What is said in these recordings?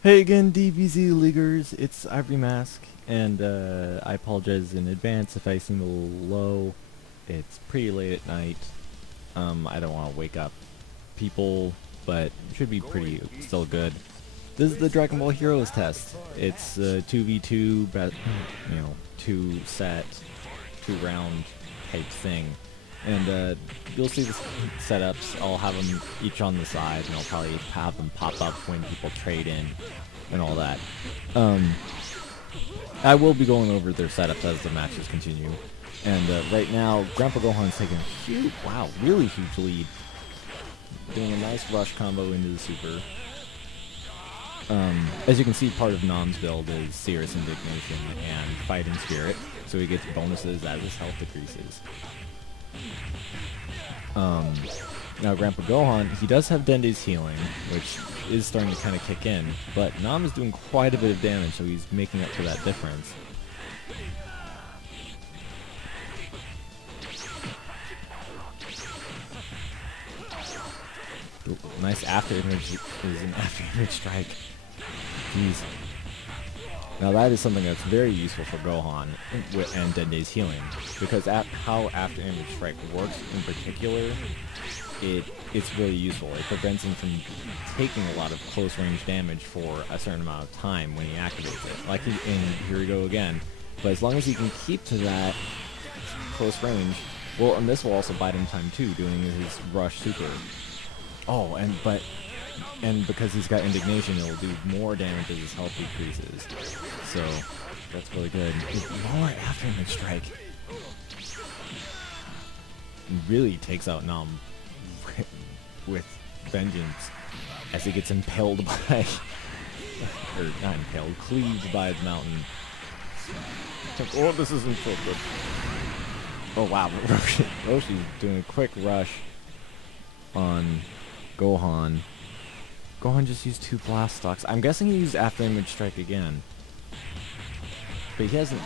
Hey again, DBZ Leaguers, it's IvoryMask, and I apologize in advance if I seem a little low. It's pretty late at night. I don't want to wake up people, but it should be pretty still good. This is the Dragon Ball Heroes test. It's a 2v2, two set, 2 round type thing. And you'll see the setups. I'll have them each on the side, and I'll probably have them pop up when people trade in and all that. Um, I will be going over their setups as the matches continue. And right now, Grandpa Gohan's taking a huge, wow, really huge lead. Doing a nice rush combo into the super. As you can see, part of Nam's build is Serious Indignation and Fighting Spirit, so he gets bonuses as his health decreases. Now Grandpa Gohan, he does have Dende's healing, which is starting to kind of kick in, but Nam is doing quite a bit of damage, so he's making up for that difference. Ooh, nice after image is an after image strike. Jeez. Now that is something that's very useful for Gohan and Dende's healing, because how after image strike works in particular, it's really useful. It prevents him from taking a lot of close range damage for a certain amount of time when he activates it. Like here we go again. But as long as he can keep to that close range, well, and this will also bide him time too, doing his rush super. Oh, and because he's got indignation, it'll do more damage as his health decreases. So that's really good. More after image strike. Really takes out Nam with vengeance as he gets impaled by, or not impaled, cleaved by the mountain. Oh, this isn't so good. Oh wow, Roshi's doing a quick rush on Gohan. Gohan just used 2 blast stocks. I'm guessing he used after image strike again, but it hasn't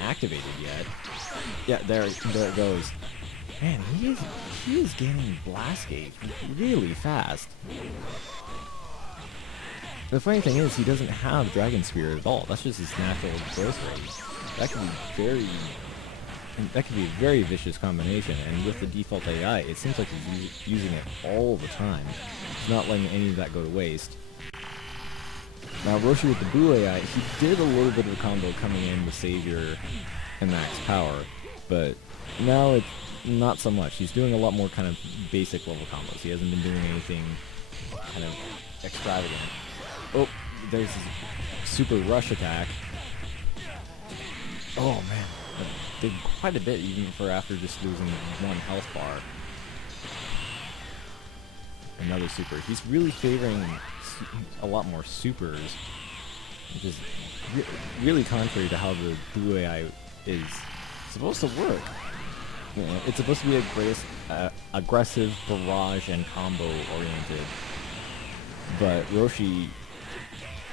activated yet. Yeah, there it goes. Man, he is gaining blast gauge really fast. The funny thing is, he doesn't have Dragon Spear at all. That's just his natural growth rate. That could be a very vicious combination, and with the default AI, it seems like he's using it all the time. He's not letting any of that go to waste. Now, Roshi with the Buu AI, he did a little bit of a combo coming in with Savior and Max Power, but now it's not so much. He's doing a lot more kind of basic level combos. He hasn't been doing anything kind of extravagant. Oh, there's his super rush attack. Oh man, that did quite a bit even for after just losing 1 health bar. Another super. He's really favoring a lot more supers, which is really contrary to how the Blue AI is supposed to work. You know, it's supposed to be aggressive, barrage, and combo oriented, but Roshi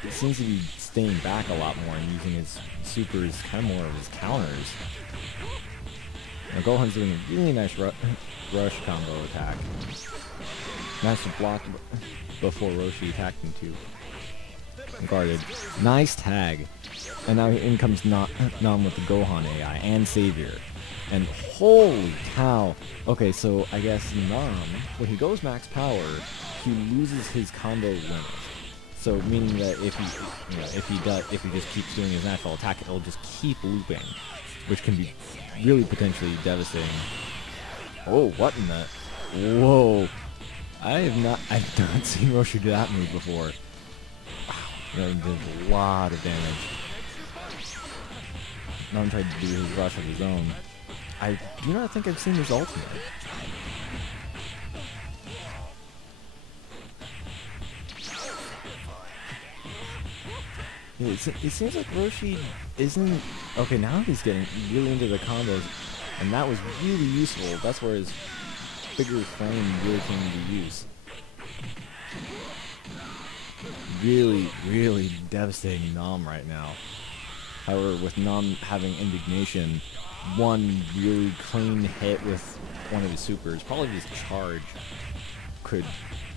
seems to be staying back a lot more and using his supers kind of more of his counters. Now Gohan's doing a really nice rush combo attack. Managed to block before Roshi attacked him too. Guarded. Nice tag. And now in comes Nam with the Gohan AI and Savior. And holy cow. Okay, so I guess Nam, when he goes max power, he loses his combo limit. So meaning that if he just keeps doing his natural attack, it'll just keep looping, which can be really potentially devastating. Oh, what in the? Whoa! I've not seen Roshi do that move before. Wow, that did a lot of damage. Nam tried to do his rush of his own. I do not think I've seen his ultimate. It seems like Roshi isn't... Okay, now he's getting really into the combos, and that was really useful. That's where his bigger frame really came into use. Really, really devastating Nam right now. However, with Nam having indignation, one really clean hit with one of his supers, probably his charge, could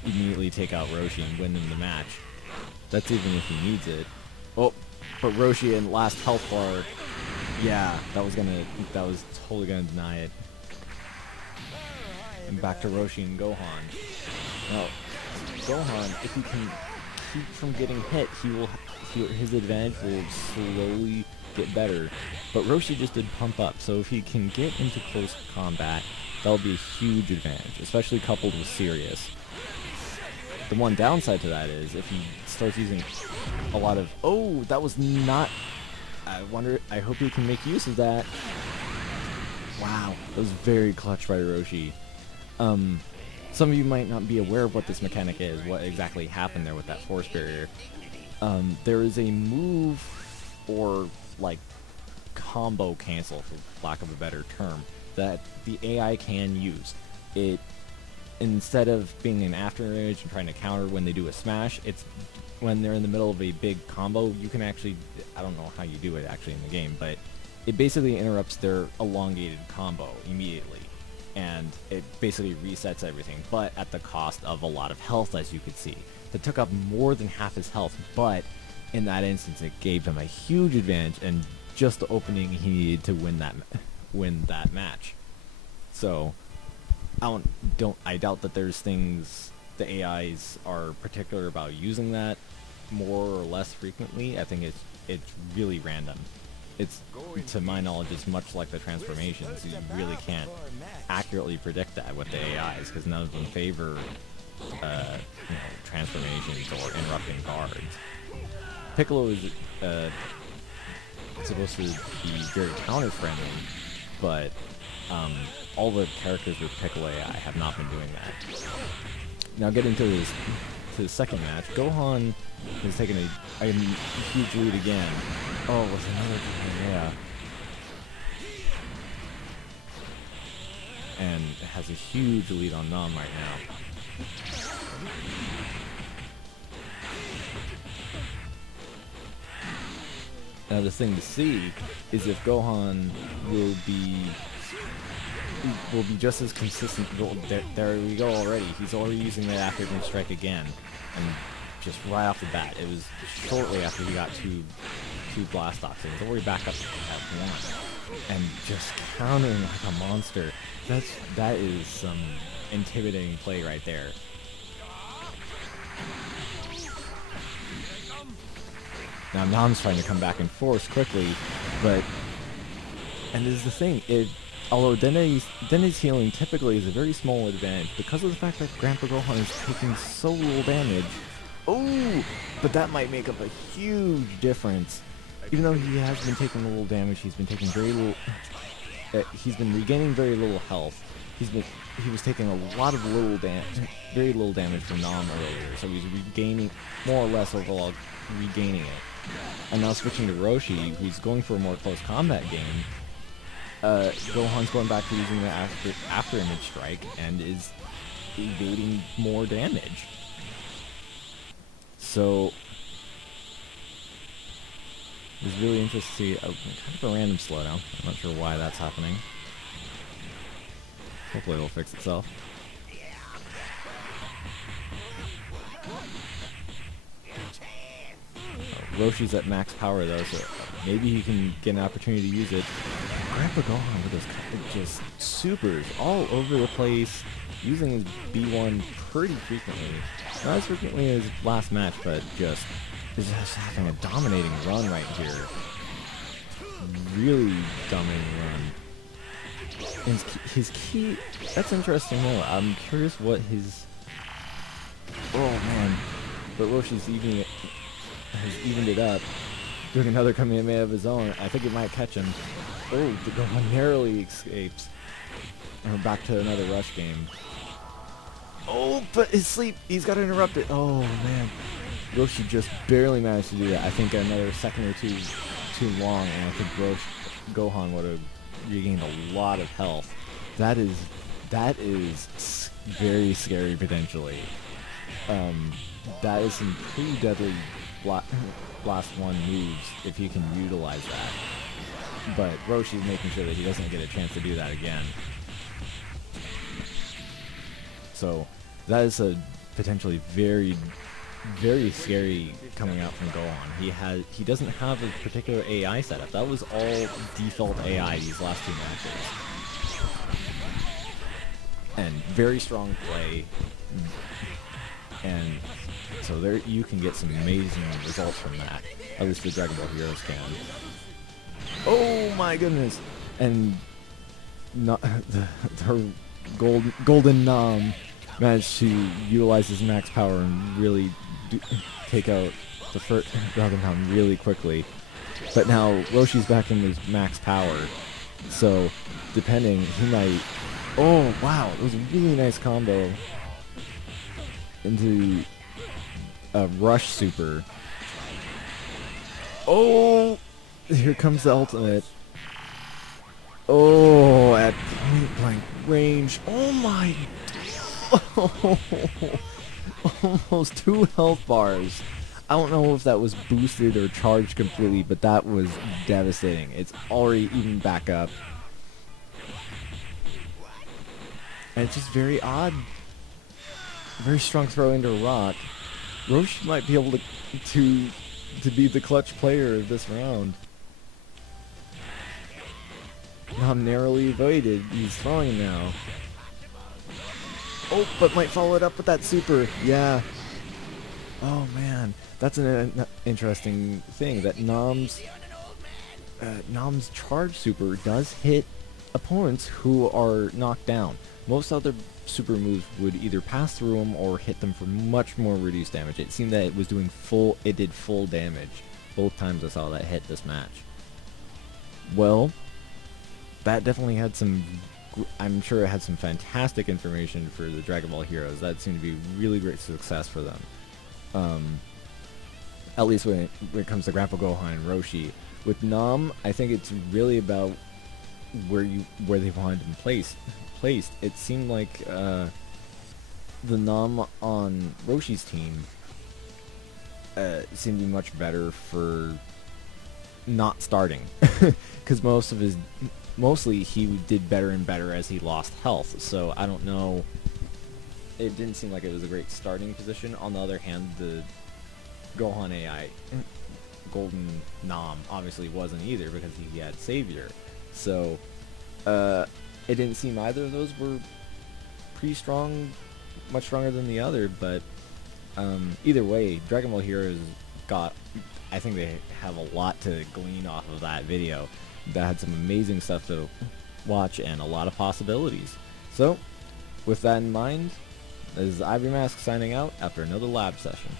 immediately take out Roshi and win him the match. That's even if he needs it. Oh, but Roshi in last health bar. Yeah, that was totally gonna deny it. And back to Roshi and Gohan. Now, Gohan, if he can keep from getting hit, his advantage will slowly get better. But Roshi just did pump up, so if he can get into close combat, that'll be a huge advantage, especially coupled with Sirius. The one downside to that is if he starts using a lot of... Oh, that was not... I hope he can make use of that. Wow, that was very clutch by Roshi. Some of you might not be aware of what this mechanic is, what exactly happened there with that force barrier. There is a move, or like combo cancel, for lack of a better term, that the AI can use. It, instead of being an after image and trying to counter when they do a smash, it's when they're in the middle of a big combo, you can actually, I don't know how you do it actually in the game, but it basically interrupts their elongated combo immediately. And it basically resets everything, but at the cost of a lot of health, as you could see. That took up more than half his health, but in that instance, it gave him a huge advantage and just the opening he needed to win that match. So, I doubt that there's things the AIs are particular about using that more or less frequently. I think it's really random. It's, to my knowledge, it's much like the transformations. You really can't accurately predict that with the AIs because none of them favor transformations or interrupting guards. Piccolo is supposed to be very counter-friendly, but all the characters with Piccolo AI have not been doing that. Now getting to the second match, Gohan has taken a huge lead again. Oh, it was another, yeah. And has a huge lead on Nam right now. Now the thing to see is if Gohan will be just as consistent. There we go already. He's already using that after image strike again, and just right off the bat. It was shortly after he got two blast off. He was already back up at one, and just countering like a monster. That is some intimidating play right there. Now Nam's trying to come back and forth quickly, and this is the thing. Although Dene's healing typically is a very small advantage, because of the fact that Grandpa Gohan is taking so little damage. Oh, but that might make up a huge difference. Even though he has been taking a little damage, he's been taking very little. He's been regaining very little health. He was taking a lot of very little damage from Nam earlier, so he's regaining more or less overall regaining it. And now switching to Roshi, who's going for a more close combat game. Gohan's going back to using the after image strike and is evading more damage. So it's really interesting to see kind of a random slowdown. I'm not sure why that's happening. Hopefully it'll fix itself. Roshi's at max power though, so maybe he can get an opportunity to use it. Grandpa Gohan with those just supers all over the place, using his B1 pretty frequently. Not as frequently as last match, but just having a dominating run right here. Really dominating run. And his key, that's interesting though. I'm curious what his... Oh man. But Roshi's has evened it up. Doing another Kamehameha of his own. I think it might catch him. Oh, the Gohan narrowly escapes. And we're back to another rush game. Oh, but his sleep, he's got to interrupt it. Oh, man. Roshi just barely managed to do that. I think another second or two too long, and I think Gohan would have regained a lot of health. That is very scary, potentially. That is some pretty deadly Blast 1 moves if he can utilize that. But Roshi's making sure that he doesn't get a chance to do that again. So that is a potentially very very scary coming out from Gohan. He doesn't have a particular AI setup. That was all default AI these last two matches. And very strong play. And so there you can get some amazing results from that. At least the Dragon Ball Heroes can. Oh my goodness! And not her golden managed to utilize his max power and really take out the first Dragon really quickly. But now Roshi's back in his max power, so depending, he might. Oh wow! It was a really nice combo into a rush super. Oh! Here comes the ultimate. Oh, at point blank range. Oh my. Oh, almost 2 health bars. I don't know if that was boosted or charged completely, but that was devastating. It's already even back up. And it's just very odd. Very strong throw into a rock. Roshi might be able to be the clutch player of this round. Now narrowly avoided. He's throwing now. Oh, but might follow it up with that super. Yeah. Oh man, that's an interesting thing. That Nam's charge super does hit opponents who are knocked down. Most other super moves would either pass through them or hit them for much more reduced damage. It seemed that it did full damage both times I saw that hit this match. Well, that definitely had some, I'm sure it had some fantastic information for the Dragon Ball Heroes. That seemed to be really great success for them. At least when it comes to Grapple Gohan and Roshi. With Nam, I think it's really about where they wanted him placed. It seemed like the Nam on Roshi's team seemed to be much better for not starting, because mostly he did better and better as he lost health. So I don't know. It didn't seem like it was a great starting position. On the other hand, the Gohan AI, Golden Nam, obviously wasn't either because he had Savior. So it didn't seem either of those were pretty strong, much stronger than the other. But either way, Dragon Ball Heroes I think they have a lot to glean off of that video. That had some amazing stuff to watch and a lot of possibilities. So, with that in mind, this is IvoryMask signing out after another lab session.